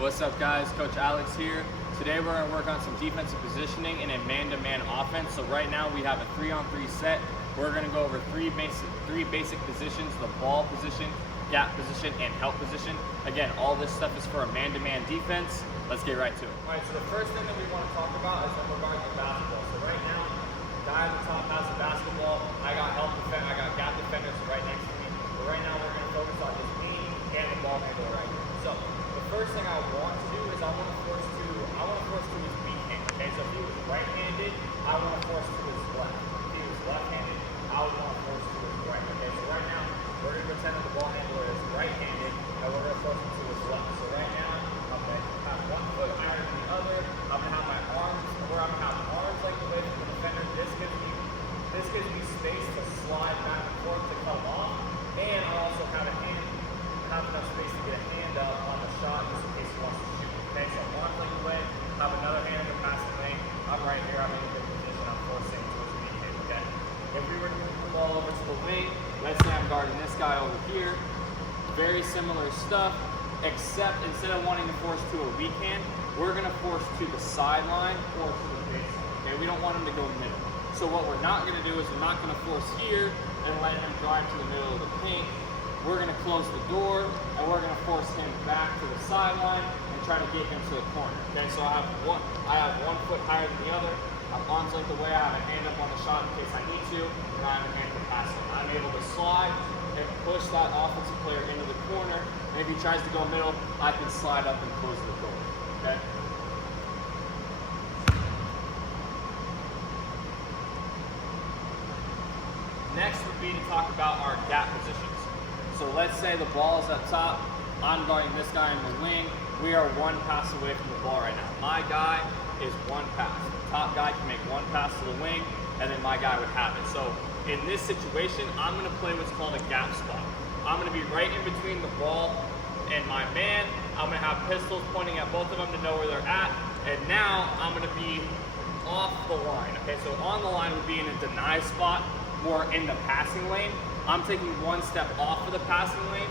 What's up, guys? Coach Alex here. Today we're going to work on some defensive positioning in a man-to-man offense. So right now we have a 3-on-3 set. We're going to go over three basic positions: the ball position, gap position, and help position. Again, all this stuff is for a man-to-man defense. Let's get right to it. All right, so the first thing that we want to talk about is regarding basketball. So right now, the guy at the top has the basketball. I got help defender, I got gap defenders right next to me. But right now we're going to focus on just me and the ball handler right here. So the first thing I want to do is I want to force to his weak hand. Okay, so if he was right-handed, I want to force to his left. If he was left-handed, I would want to force to his right. Okay, so right now we're going to pretend that the ball handler is right-handed and we're going to force him to his left. So right now I'm going to have one foot higher than the other. I'm going to have my arms, where I'm going to have arms like the way from the defender. This gives me space to slide back and forth to cut off, and I also have enough space to get a hand up on the shot just in case he wants to shoot. Okay, so arms like the way, have another hand to pass the lane. I'm right here, I'm in a good position, I'm forcing to his weak hand, okay? If we were to move the ball over to the wing, let's say I'm guarding this guy over here, very similar stuff, except instead of wanting to force to a weak hand, we're gonna force to the sideline or to the baseline, okay? We don't want him to go middle. So what we're not gonna do is we're not gonna force here and let him drive to the middle of the paint. We're going to close the door, and we're going to force him back to the sideline and try to get him to the corner. Okay, so I have one foot higher than the other. I'm arms length away. I have a hand up on the shot in case I need to, and I have a hand to pass him. I'm able to slide and push that offensive player into the corner, and if he tries to go middle, I can slide up and close the door. Okay. Next would be to talk about our gap positions. So let's say the ball is up top, I'm guarding this guy in the wing, we are one pass away from the ball right now. My guy is one pass. The top guy can make one pass to the wing, and then my guy would have it. So in this situation, I'm gonna play what's called a gap spot. I'm gonna be right in between the ball and my man. I'm gonna have pistols pointing at both of them to know where they're at, and now I'm gonna be off the line. Okay, so on the line would be in a deny spot, more in the passing lane. I'm taking one step off of the passing lane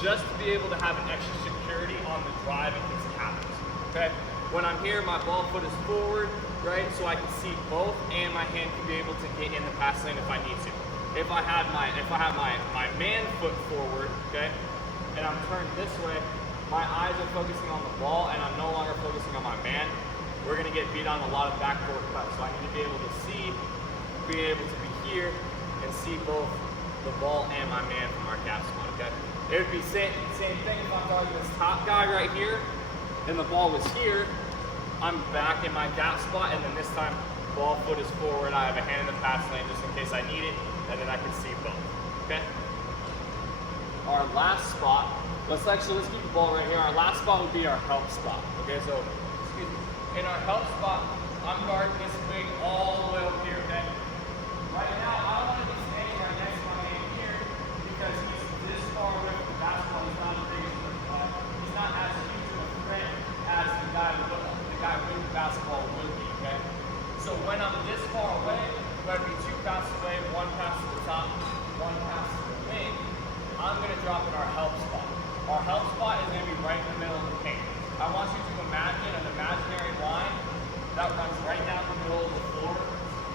just to be able to have an extra security on the drive in case it happens. Okay? When I'm here, my ball foot is forward, right? So I can see both, and my hand can be able to get in the pass lane if I need to. If I have my man foot forward, okay, and I'm turned this way, my eyes are focusing on the ball and I'm no longer focusing on my man, we're gonna get beat on a lot of backdoor cuts. So I need to be able to be able to be here and see both the ball and my man from our gap spot, okay? It would be same thing if I'm guarding this top guy right here, and the ball was here, I'm back in my gap spot, and then this time, ball foot is forward, I have a hand in the pass lane just in case I need it, and then I can see both, okay? Our last spot, let's keep the ball right here. Our last spot would be our help spot, okay? So, excuse me. In our help spot, I'm guarding this wing all the way over here, okay? Right now, I want to be standing right next to my man here because he's this far away from the basketball. He's not as huge of a threat as the guy with the basketball would be, okay? So when I'm this far away, I'm going to be two passes away, one pass to the top, one pass to the wing. I'm going to drop in our help spot. Our help spot is going to be right in the middle of the paint. I want you to imagine an imaginary line that runs right down the middle of the floor,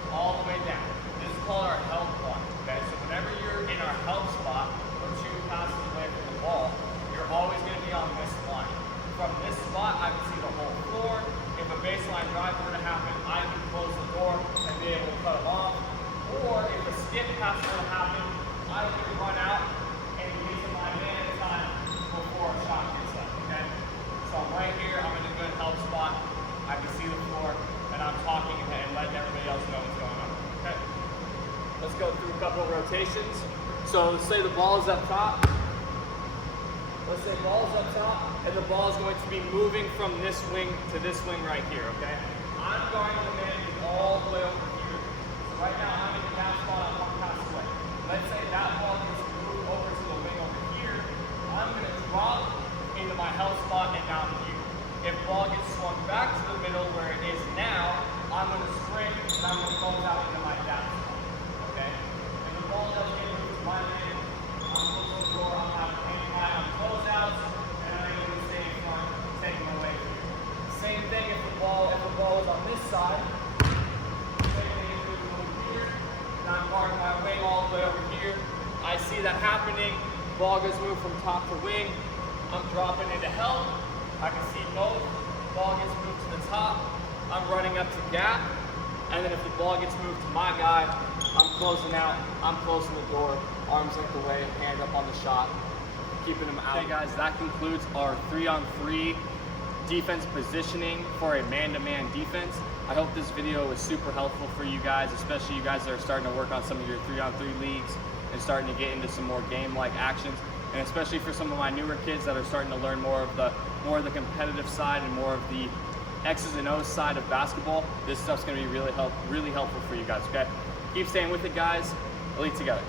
all the way down. This is called our help line, okay? So whenever you're in our help spot, or two passes away from the ball, you're always going to be on this line. From this spot, I can see the whole floor. If a baseline drive were to happen, I can close the door and be able to cut them off. Or if a skip pass were to happen, I can run out and get to my man at a time before a shot gets up, okay? So I'm right here, I'm in a good help spot. I can see the floor, and I'm talking and letting everybody else know what's going on, okay? Let's go through a couple of rotations. So let's say the ball is up top. Let's say ball is up top, and the ball is going to be moving from this wing to this wing right here, okay? I'm going to manage all the way over here. So right now, I'm in the gap spot, I'm one pass away. Let's say that ball gets moved over to the wing over here. I'm going to drop into my help spot and down to here. If ball gets swung back to the middle where it is now, I'm going to sprint and I'm going to close out into my gap spot, okay? If the ball doesn't get moved to my man, I'm closing the door, I'm having a hand, I'm close outs, and I'm able to stay in front, taking my side. Now I'm guarding my wing all the way over here. I see that happening. Ball gets moved from top to wing. I'm dropping into help. I can see both. Ball gets moved to the top. I'm running up to gap. And then if the ball gets moved to my guy, I'm closing out. I'm closing the door. Arms length away, hand up on the shot, keeping him out. Okay guys, that concludes our 3-on-3 defense positioning for a man-to-man defense. I hope this video was super helpful for you guys, especially you guys that are starting to work on some of your 3-on-3 leagues and starting to get into some more game-like actions, and especially for some of my newer kids that are starting to learn more of the competitive side and more of the X's and O's side of basketball. This stuff's going to be really helpful for you guys. Okay, keep staying with it, guys. Elite together.